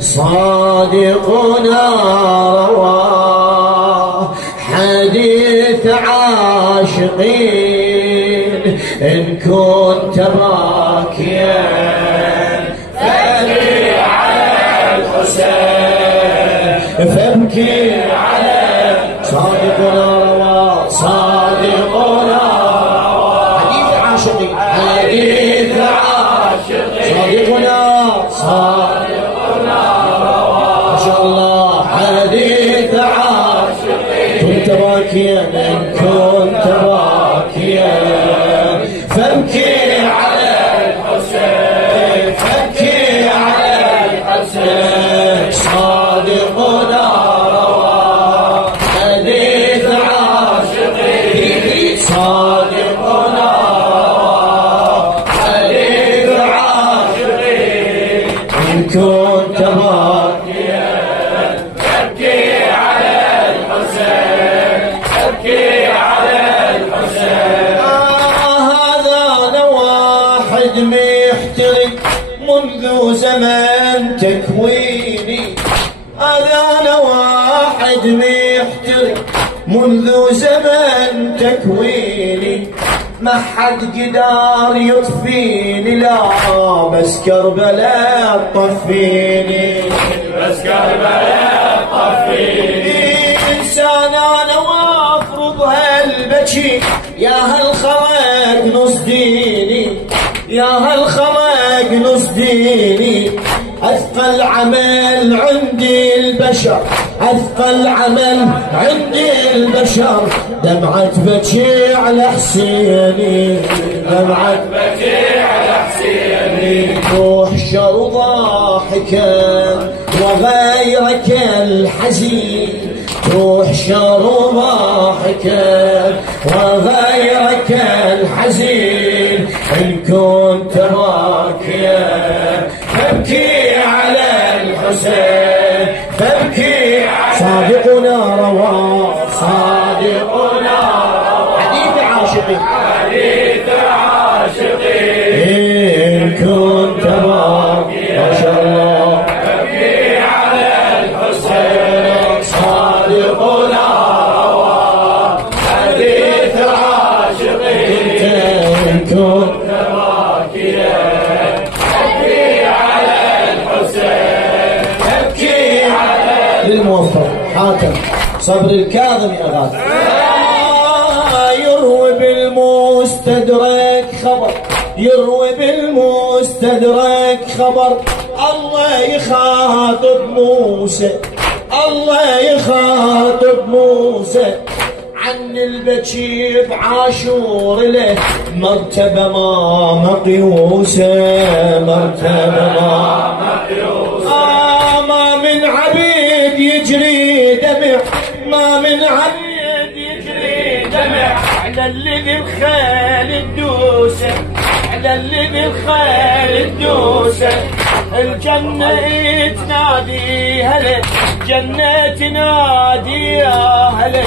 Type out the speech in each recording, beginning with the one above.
صادقنا رواه حديث عاشقين إن كنت باكيا فابكي على الحسين فابكي على صادقنا رواه صادقنا رواه حديث عاشقين حديث عاشقين صادقنا صادقنا رواه ما شاء الله حديث عاشقين كنت باكيا إن كنت باكيا فابكي على الحسين فابكي على الحسين صادقنا رواه حديث عاشقين صادقنا رواه حديث عاشقين إن كنت باكيا فابكي على الحسين فابكي على الحسين هذا أنا واحد محترق منذ زمان تكويني هذا أنا واحد محترق منذ زمان تكويني ما حد قدر يطفيني لا بس كربلاء طفيني بس كربلاء طفيني إنسان أنا وافرض هالبكي يا هالخلق نص ديني يا هالخلق نص ديني أثقل عمل عندي البشر أثقل عمل عندي البشر دمعة بكي على حسيني دمعة بكي على حسيني تحشر ضاحكا وغيرك الحزين تحشر ضاحكا وغيرك الحزين إن كنت باكيا فابكي على الحسين فابكي صادقنا رواه صادقنا رواه حديث عاشقين حديث عاشقين إن كنت باكيا ما شاء الله فابكي على الحسين صادقنا رواه حديث عاشقين إن كنت باكيا الموفق حاتم صبر الكاظم يا غالي يروي بالمستدرك خبر يروي بالمستدرك خبر الله يخاطب موسى الله يخاطب موسى عن البكي بعاشور له مرتبة ما مقيوسة مرتبة ما مقيوسة ما من عبيد يجري دمع ما من عبيد يجري دمع على اللي بالخيل الدوسة على اللي بالخيل الدوسة الجنة تنادي هلا الجنة تنادي يا هلا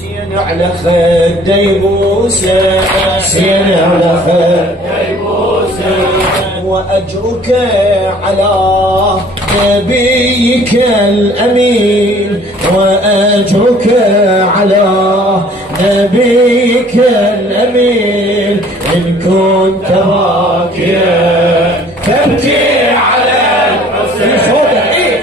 سين على خدي موسى سين على خدي موسى وأجرك على نبيك الأمين وأجرك على نبيك الأمين إن كنت باكيا فابكي على الحسين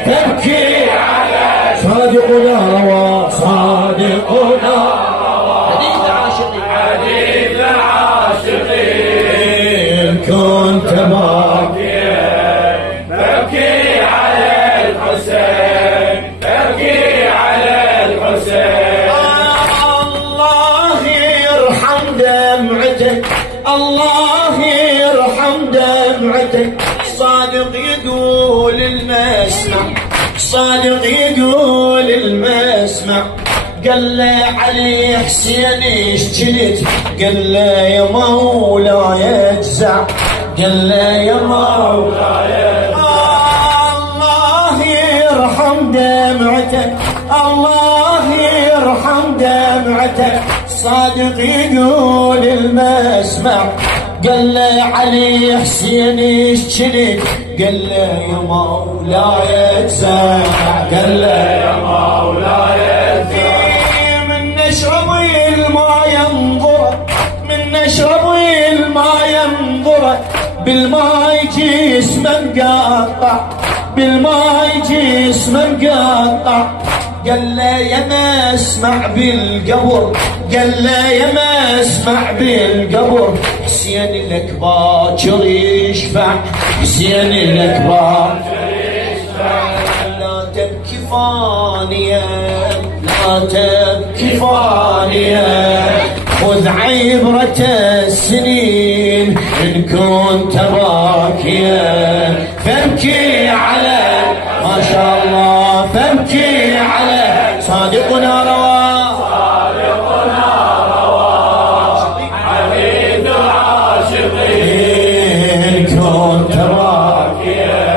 فابكي على صادقنا رواه صادقنا رواه حديث عاشقين حديث عاشقين إن كنت باكيا فابكي على الحسين فابكي على الحسين الله يرحم دمعتك الله يرحم دمعتك صادق يقول المسمع صادق يقول المسمع قال له علي حسين ايش جنت قال له يا مولاي اجزع قال له يا مولاي الله يرحم دمعتك الله يرحم دمعتك صادق يقول المسمع قال له علي حسين ايش جنت قال له يا مولاي اتسع، قال له يا مولاي اتسع، من نشرب الماء ينظر، من نشرب الماء ينظر، بالماء جسمه مقطع، بالماء جسمه مقطع. قال له يا ما اسمع بالقبر، قال له يا ما اسمع بالقبر، حسين لك باكر يشفع، حسين لك باكر يشفع. لا تبكي فانيا، لا تبكي فانيا، خذ عبرة السنين إن كنت باكيا، فابكي على ما شاء الله، فابكي على صادقنا رواه، صادقنا رواه حديث العاشقين إن كنت باكيا،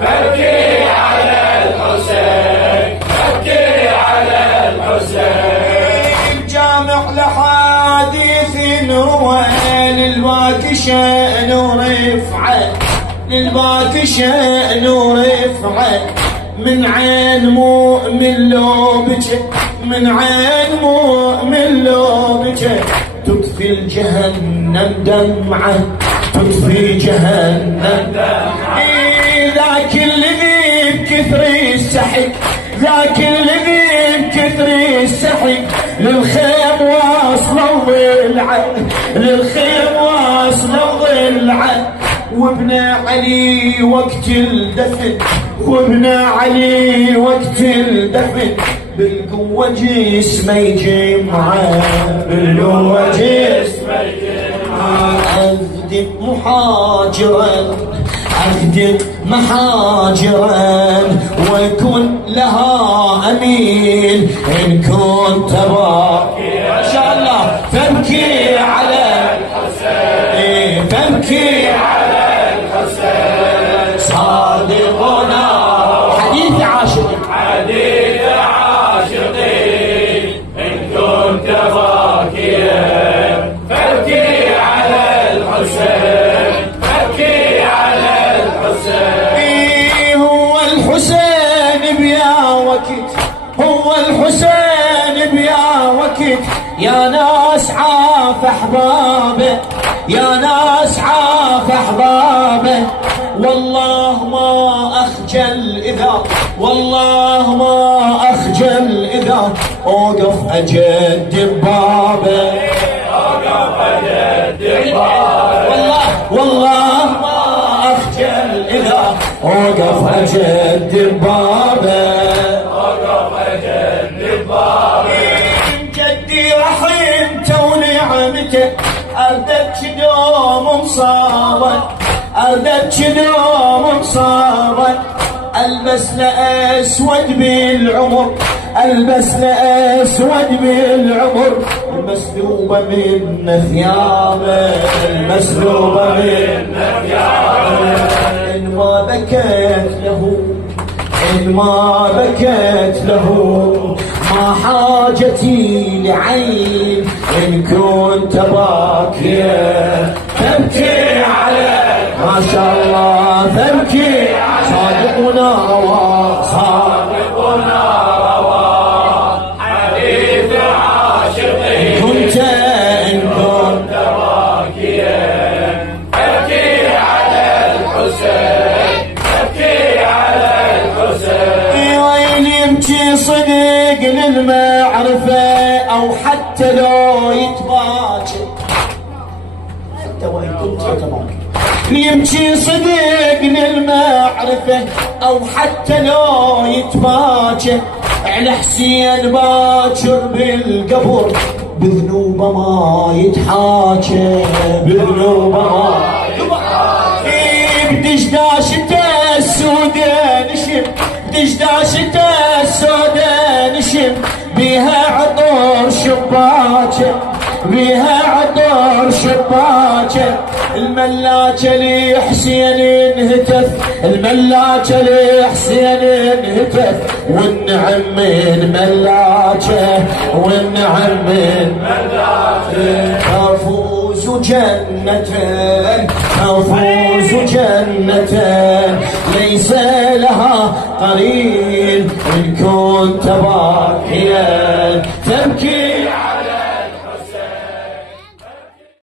فابكي على الحسين، فابكي على الحسين. جامع لحديث روى للباكي شأن ورفعه، للباكي شأن ورفعه، من عين مؤمن لو بجى، من عين مؤمن لو بجى، تطفي الجهنم دمعه، تطفي جهنم دمعه. ذاك الذي بكثر السحق، ذاك الذي بكثر السحق، للخيم واصله ضلعه، للخيم واصله ضلعه. وابن علي وقت الدفن، وابن علي وقت الدفن، بالقوة جسمه يجمعه، بالقوة جسمه يجمعه. أخدم محاجرا، أخدم محاجرا، وكن لها أمين إن كنت باكي. ما شاء الله، فابكي على الحسين، فابكي على الحسين، صادقنا حديث عاشقين، حديث عاشقين إن كنت باكيا، فابكي على الحسين، فابكي على الحسين. هو الحسين بيا وقت، هو الحسين بيا وقت، يا ناس عاف احبابه، يا ناس عاف احبابه. والله ما اخجل اذا، والله ما اخجل اذا اوقف اجد بابه، اوقف اجد بابه. والله والله ما اخجل اذا اوقف اجد بابه، اوقف اجد بابه. جدي رحمته ونعمته، أردت دوم مصابك، أردت دوم مصابك. ألبس لأسود بالعمر، ألبس لأسود بالعمر، المسلوبة من ثيابه، المسلوبة من ثيابه. إن ما بكت له، إن ما بكت له، ما حاجتي لعين إن كنت باكيا، تبكي على ما شاء الله، تبكي. صادقنا رواه، صادقنا رواه حديث عاشقين، كنت إن كنت باكيا، تبكي على الحسين، تبكي على الحسين. وين يبكي صدق للمعرفة أو حتى لو يتباكر، حتى وإن كنت يتباكر. يبكي صدق للمعرفة أو حتى لو يتباكر، على حسين باكر بالقبر، بذنوبه ما يتحاكى، بذنوبه ما يتحاكى. بدشداشته السوداء نشم، بدشداشته السوداء نشم، بيها عطور شباكه، بيها عطور شباكه. الملاكه لحسين انهتف، الملاكه لحسين انهتف، والنعم من ملاكه، والنعم من ملاكه. افوز جنة تفوز جنة ليس لها قرين إن كنت باكيا